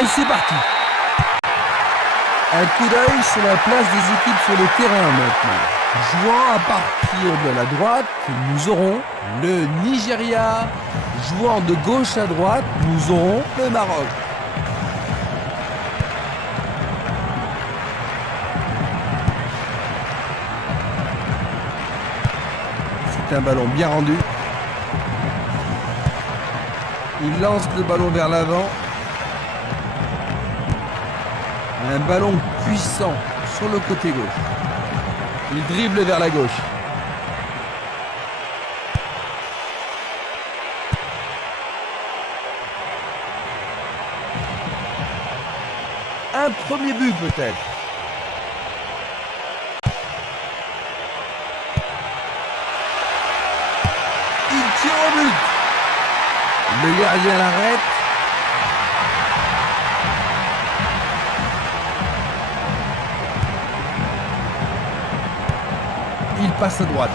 Et c'est parti. Un coup d'œil sur la place des équipes sur le terrain maintenant. Jouant à partir de la droite, nous aurons le Nigeria. Jouant de gauche à droite, nous aurons le Maroc. C'est un ballon bien rendu. Il lance le ballon vers l'avant. Un ballon puissant sur le côté gauche. Il dribble vers la gauche. Un premier but peut-être. Il tire au but. Le gardien l'arrête. Il passe à droite.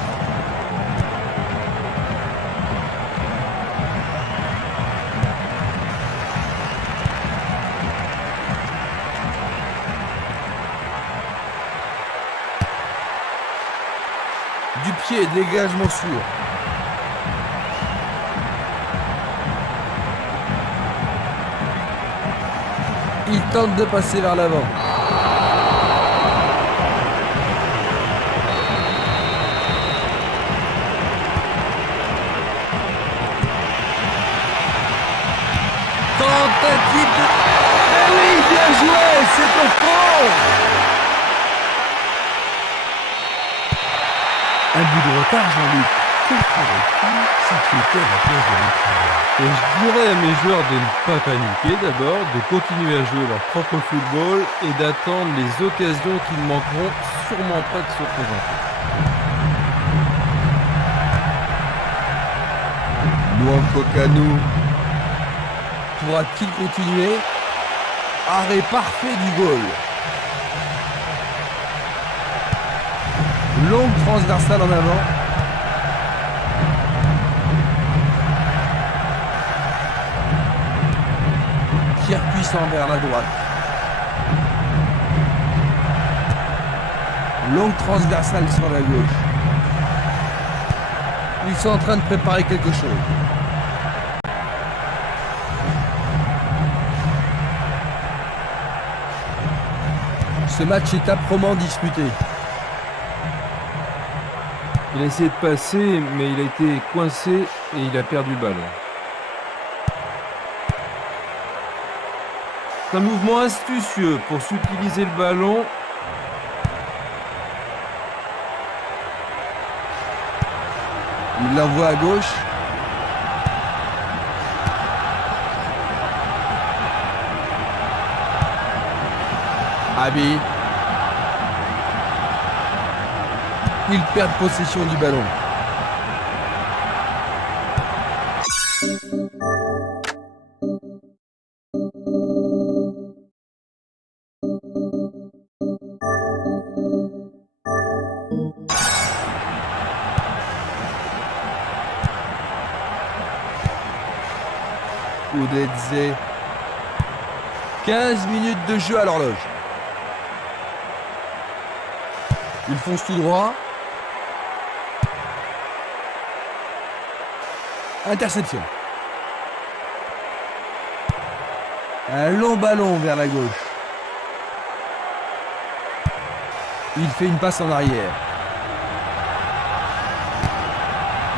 Du pied, dégagement sûr. Il tente de passer vers l'avant. Tentative de... Eh oui, bien joué, c'est au fond. Un but de retard, Jean-Luc. Que ferais-tu si tu étais à la place de l'autre? Et je dirais à mes joueurs de ne pas paniquer d'abord, de continuer à jouer leur propre football et d'attendre les occasions qui ne manqueront sûrement pas de se présenter. Nwankwo Kanu pourra-t-il continuer? Arrêt parfait du goal. Longue transversale en avant. Tir puissant vers la droite. Longue transversale sur la gauche. Ils sont en train de préparer quelque chose. Ce match est âprement disputé. Il a essayé de passer, mais il a été coincé et il a perdu le ballon. C'est un mouvement astucieux pour s'utiliser le ballon. Il l'envoie à gauche. Abi. Il perd possession du ballon. Udeze. 15 minutes de jeu à l'horloge. Il fonce tout droit. Interception. Un long ballon vers la gauche. Il fait une passe en arrière.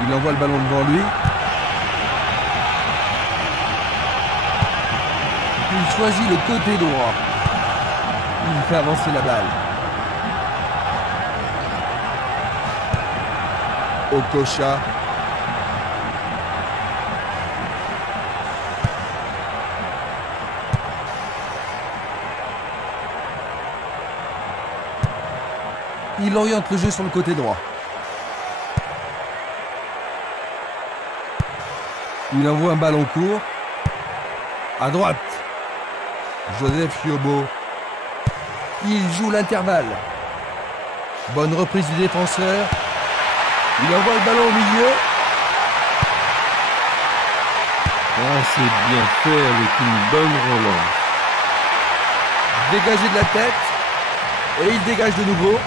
Il envoie le ballon devant lui. Il choisit le côté droit. Il fait avancer la balle. Okocha. Il oriente le jeu sur le côté droit. Il envoie un ballon court. À droite. Joseph Yobo. Il joue l'intervalle. Bonne reprise du défenseur. Il envoie le ballon au milieu. Ah, c'est bien fait avec une bonne relance. Dégagé de la tête. Et il dégage de nouveau.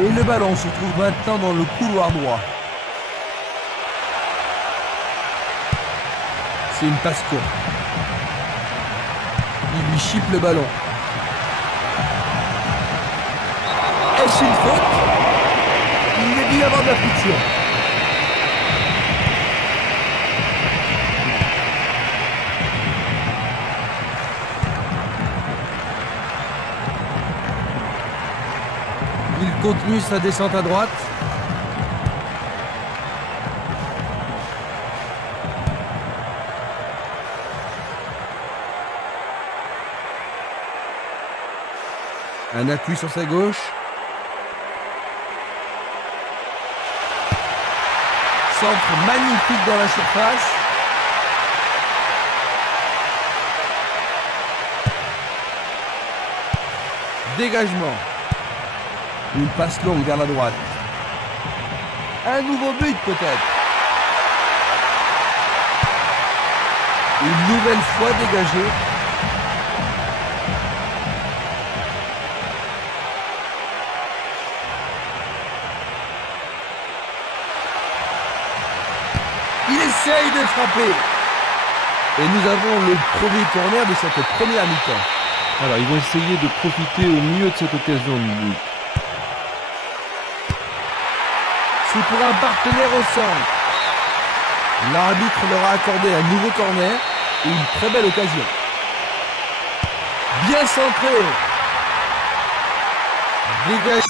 Et le ballon se trouve maintenant dans le couloir droit. C'est une passe courte. Il lui chipe le ballon. Est-ce une faute? Il est dû y avoir de la friction. Il continue sa descente à droite. Un appui sur sa gauche. Centre magnifique dans la surface. Dégagement. Une passe longue vers la droite. Un nouveau but peut-être. Une nouvelle fois dégagé. Il essaye de frapper. Et nous avons le premier corner de cette première mi-temps. Alors, ils vont essayer de profiter au mieux de cette occasion de but. C'est pour un partenaire au centre. L'arbitre leur a accordé un nouveau corner et une très belle occasion. Bien centré. Dégagé.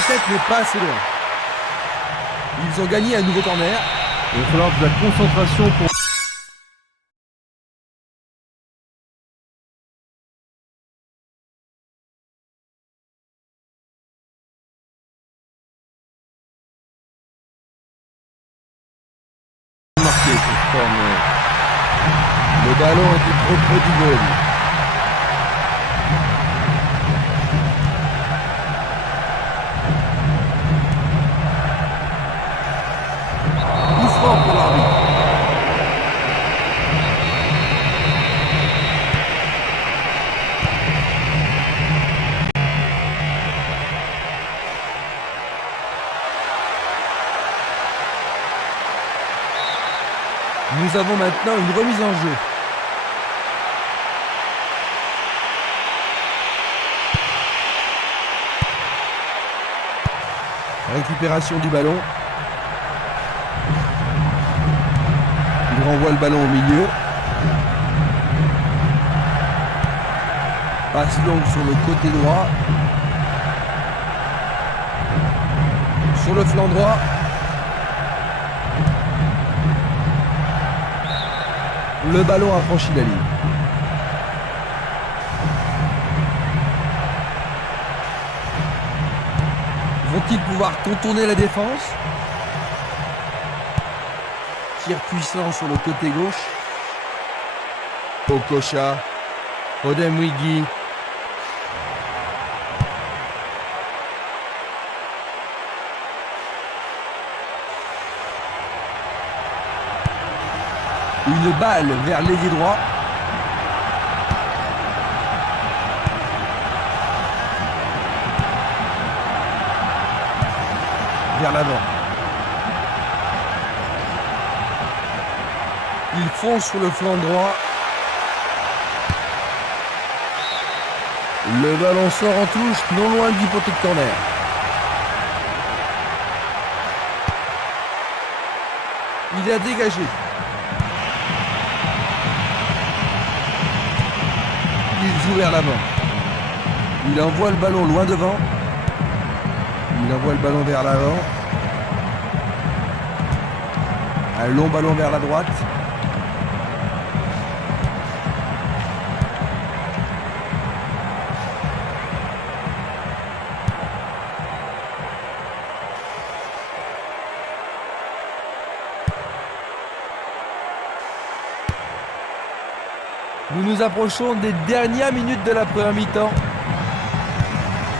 la tête, mais pas assez loin. Ils ont gagné un nouveau corner. Il va falloir de la concentration pour marquer ce corner. Le ballon était trop près du goal. Coup franc pour l'arbitre. Nous avons maintenant une remise en jeu. Récupération du ballon. Il renvoie le ballon au milieu. Passe longue sur le côté droit. Sur le flanc droit. Le ballon a franchi la ligne. Vont-ils pouvoir contourner la défense? Tir puissant sur le côté gauche. Okocha. Odemwigi. Une balle vers l'ailier droit. Vers l'avant. Il fonce sur le flanc droit. Le ballon sort en touche, non loin du poteau de corner. Il a dégagé. Il joue vers l'avant. Il envoie le ballon loin devant. Il envoie le ballon vers l'avant. Un long ballon vers la droite. Nous nous approchons des dernières minutes de la première mi-temps.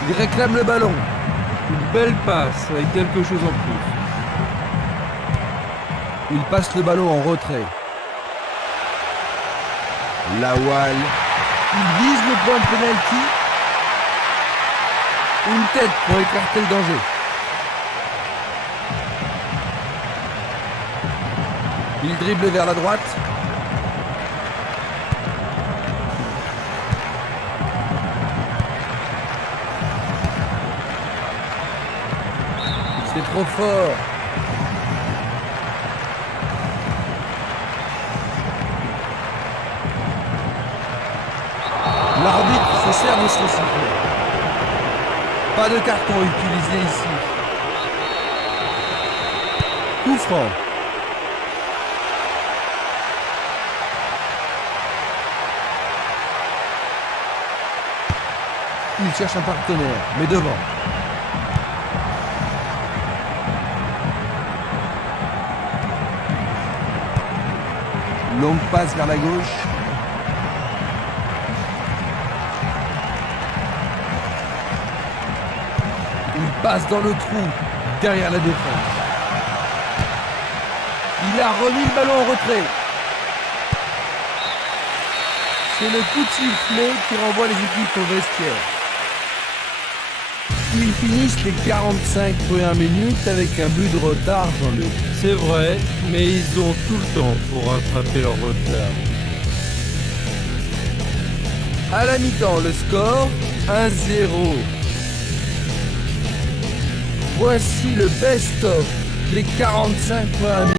Il réclame le ballon. une belle passe avec quelque chose en plus. Il passe le ballon en retrait. Lawal. Il vise le point de penalty. Une tête pour écarter le danger. Il dribble vers la droite. C'est trop fort. L'arbitre se sert de son sifflet. Pas de carton utilisé ici. Coup franc. Il cherche un partenaire, mais devant. Longue passe vers la gauche. Il passe dans le trou, derrière la défense. Il a remis le ballon en retrait. C'est le coup de sifflet qui renvoie les équipes au vestiaire. Ils finissent les 45 premières minutes avec un but de retard, Jean-Luc. C'est vrai, mais ils ont tout le temps pour rattraper leur retard. À la mi-temps, le score 1-0. Voici le best-of des 45 premières minutes.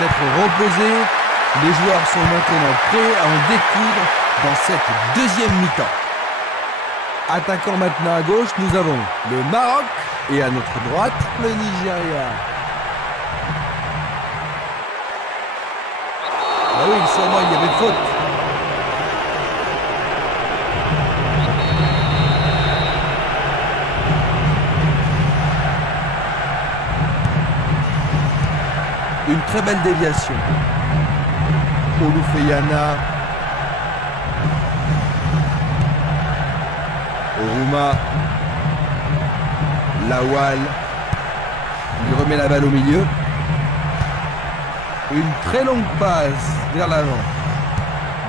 s'être reposés. Les joueurs sont maintenant prêts à en découdre dans cette deuxième mi-temps. Attaquant maintenant à gauche, nous avons le Maroc et à notre droite, le Nigeria. Ah oui, sûrement il y avait faute. Une très belle déviation. Olufeyana. Oruma. Lawal. Il remet la balle au milieu. Une très longue passe vers l'avant.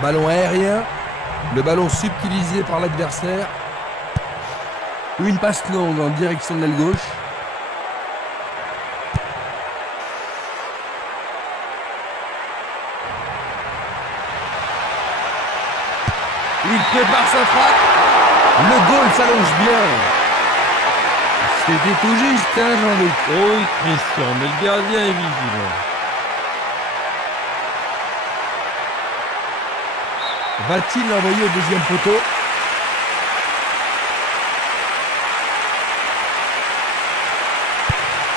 Ballon aérien. Le ballon subtilisé par l'adversaire. Une passe longue en direction de l'aile gauche. Il prépare sa frappe. Le goal s'allonge bien. C'était tout juste, hein, Jean-Luc. Oui, Christian, mais le gardien est vigilant. Va-t-il l'envoyer au deuxième poteau?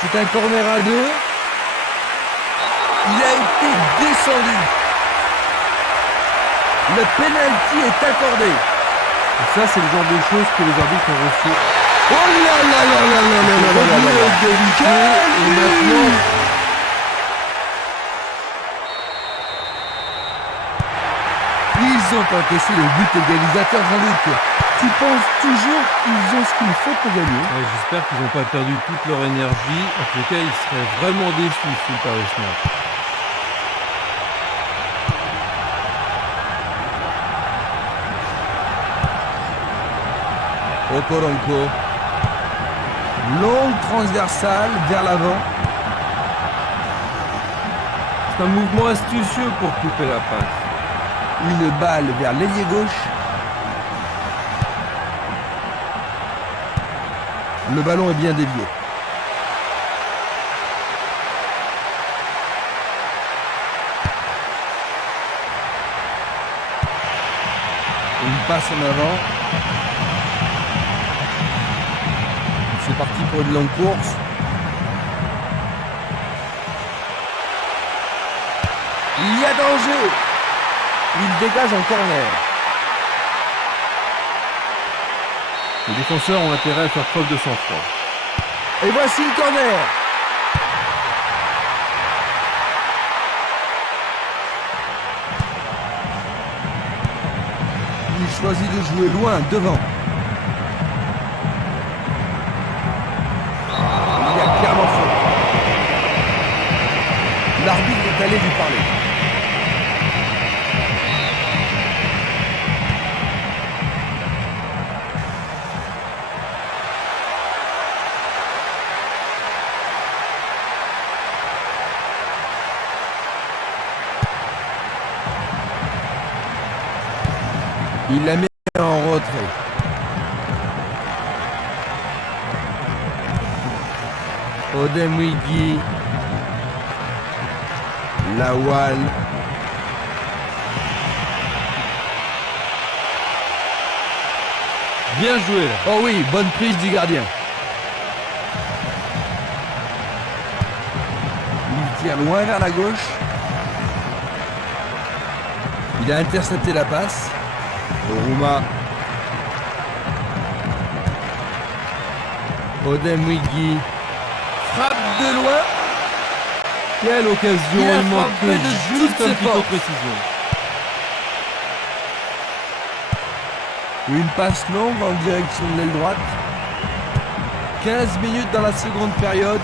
C'est un corner à deux. Il a été descendu. Le penalty est accordé. Et ça, c'est le genre de choses que les arbitres ont reçu. Oh là là là là là là là là là là. Et maintenant, ils ont encaissé le but égalisateur, Jean-Luc. Tu penses toujours qu'ils ont ce qu'il faut pour gagner? j'espère qu'ils n'ont pas perdu toute leur énergie. En tout cas, ils seraient vraiment déçus sous le Paris Match. Okoronko. Longue transversale vers l'avant. C'est un mouvement astucieux pour couper la passe. Une balle vers l'ailier gauche. Le ballon est bien dévié. Une passe en avant. C'est parti pour une longue course. Il y a danger. Il dégage en corner. Les défenseurs ont intérêt à faire preuve de sang-froid. Et voici le corner. Il choisit de jouer loin, devant. Il y a clairement faute. L'arbitre est allé lui parler. Il la met en retrait. Odemwigi. Lawal. Bien joué là. Oh oui, bonne prise du gardien. Il tire loin vers la gauche. Il a intercepté la passe. Oruma. Odemwigi. Frappe de loin. Quelle occasion, Il a il frappé manquait de juste toutes un ses petit peu de forces. précision. Une passe longue en direction de l'aile droite. 15 minutes dans la seconde période.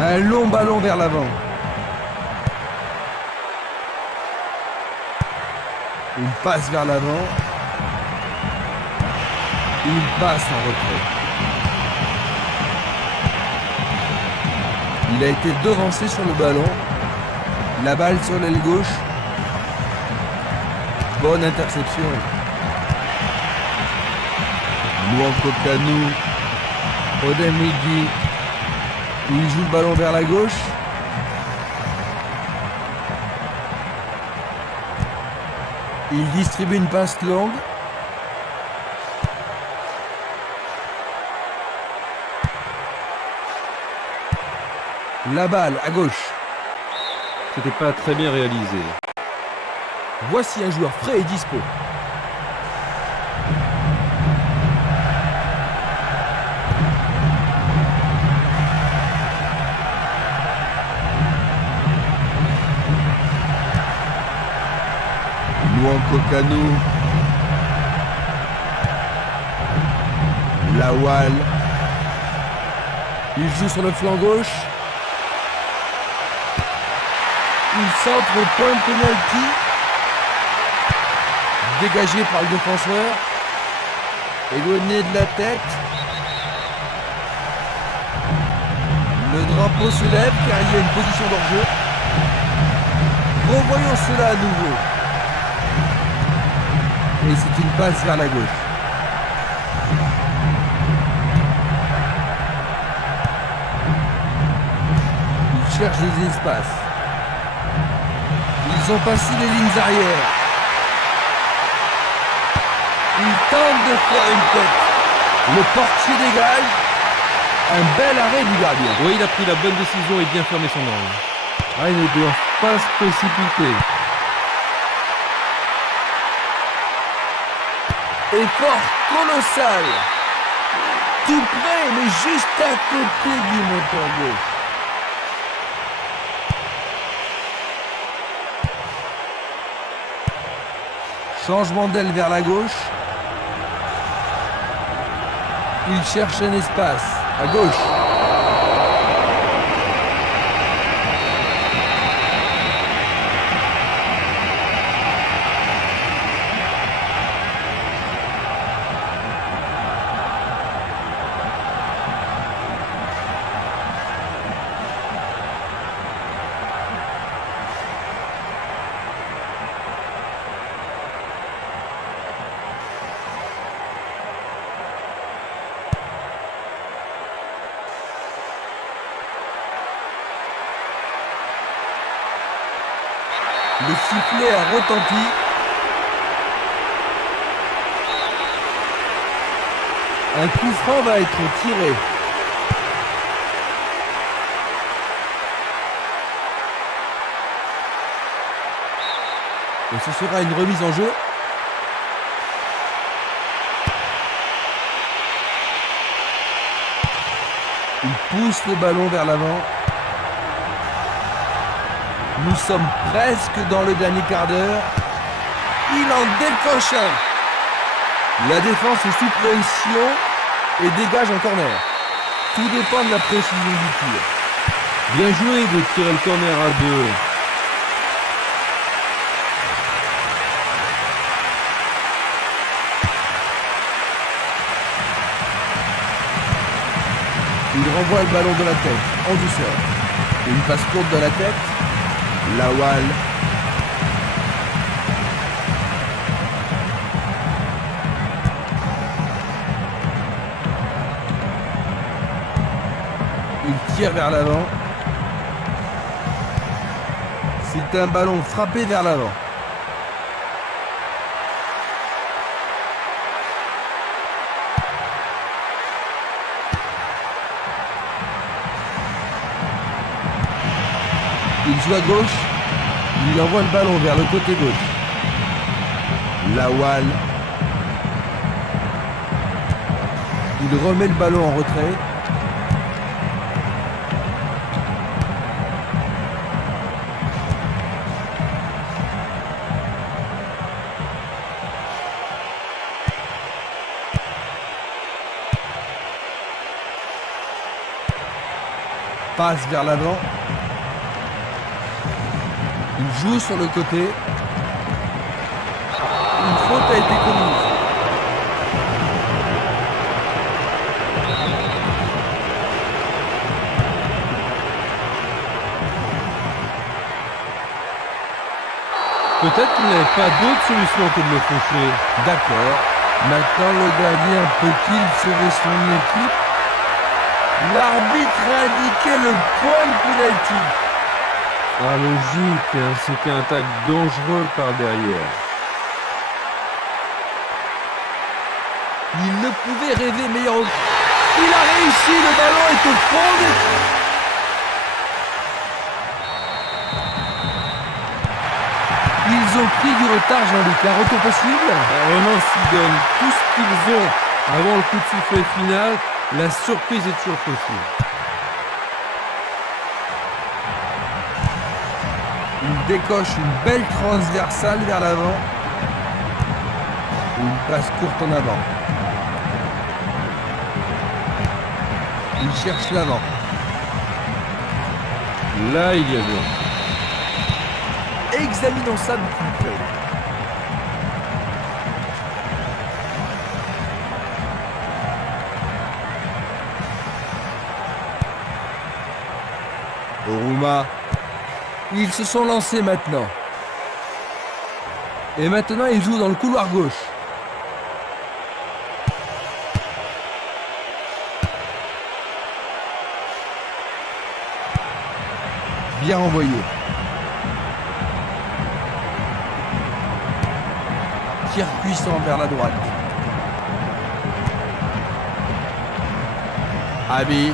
Un long ballon vers l'avant. Une passe vers l'avant. Une passe en retrait. Il a été devancé sur le ballon. La balle sur l'aile gauche. Bonne interception. Nwankwo Kanu. Odemwigi. Il joue le ballon vers la gauche. Il distribue une passe longue. La balle à gauche. C'était pas très bien réalisé. Voici un joueur frais et dispo. Nwankwo Kanu. Lawal. Il joue sur le flanc gauche. Il centre au point de penalty. Dégagé par le défenseur. Éloigné de la tête. Le drapeau se lève car il y a une position d'hors-jeu. Revoyons cela à nouveau. Et c'est une passe vers la gauche. Il cherche des espaces. Ils ont passé les lignes arrière. Il tente de faire une tête. Le portier dégage. Un bel arrêt du gardien. Oui, il a pris la bonne décision et bien fermé son angle. Il ne doit pas se précipiter. Effort colossal. Tout près, mais juste à côté du montant gauche. Changement d'aile vers la gauche. Il cherche un espace. À gauche. Le sifflet a retenti. Un coup franc va être tiré. Et ce sera une remise en jeu. Il pousse le ballon vers l'avant. Nous sommes presque dans le dernier quart d'heure. Il en décoche un. La défense est sous pression et dégage un corner. Tout dépend de la précision du tir. Bien joué de tirer le corner à deux. Il renvoie le ballon de la tête, en douceur. Une passe courte de la tête. Lawal. Il tire vers l'avant. C'est un ballon frappé vers l'avant. Il joue à gauche. Il envoie le ballon vers le côté gauche. Lawal. Il remet le ballon en retrait. Passe vers l'avant. Il joue sur le côté. Une faute a été commise. Peut-être qu'il n'avait pas d'autre solution que de le faucher. D'accord. Maintenant, le gardien peut-il sauver son équipe? L'arbitre a indiqué le point de pénalty. Ah, logique, hein, c'était un tacle dangereux par derrière. Il ne pouvait rêver meilleur. Il a réussi, le ballon est au fond des... Ils ont pris du retard, Jean-Luc. Un retour possible? Vraiment, s'ils donnent tout ce qu'ils ont avant le coup de sifflet final, la surprise est toujours possible. Il décoche une belle transversale vers l'avant. Une passe courte en avant. Il cherche l'avant. Là, il y a bien. Examinons ça de plus près. Oruma. Ils se sont lancés maintenant. Et maintenant, ils jouent dans le couloir gauche. Bien envoyé. Tir puissant vers la droite. Abi.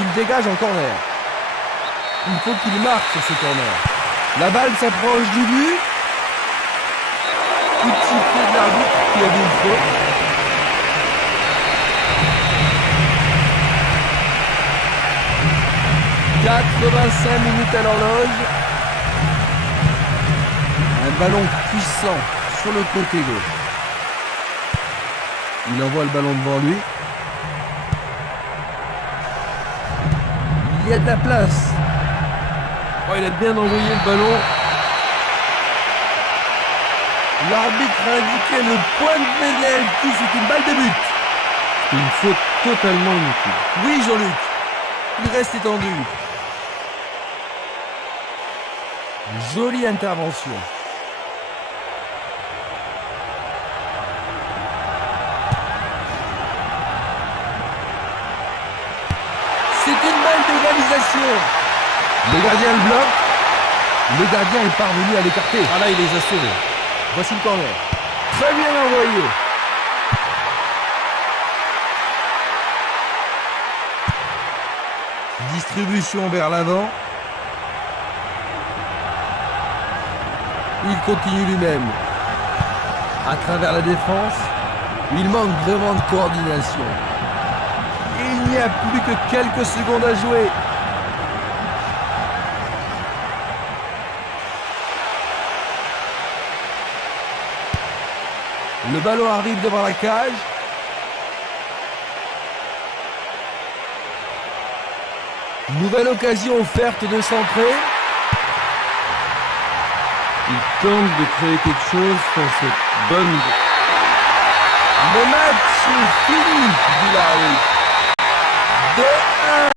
Il dégage en corner. Il faut qu'il marque sur ce corner. La balle s'approche du but. Coup de sifflet de l'arbitre qui a vu une faute. « 85 minutes à l'horloge. Un ballon puissant sur le côté gauche. Il envoie le ballon devant lui. Il y a de la place. Oh, il a bien envoyé le ballon. L'arbitre a indiqué le point de pénalty, c'est une balle de but. C'est une faute totalement inutile. Oui, Jean-Luc, il reste étendu. Jolie intervention. C'est une balle d'égalisation. Le gardien le bloque. Le gardien est parvenu à l'écarter. Ah là, il les a sauvés. Voici le corner. Très bien envoyé. Distribution vers l'avant. Il continue lui-même. À travers la défense, il manque vraiment de coordination. Il n'y a plus que quelques secondes à jouer. Le ballon arrive devant la cage. Nouvelle occasion offerte de centrer. Il tente de créer quelque chose sur cette bonne... Le match est fini, dit l'arbitre. 2-1.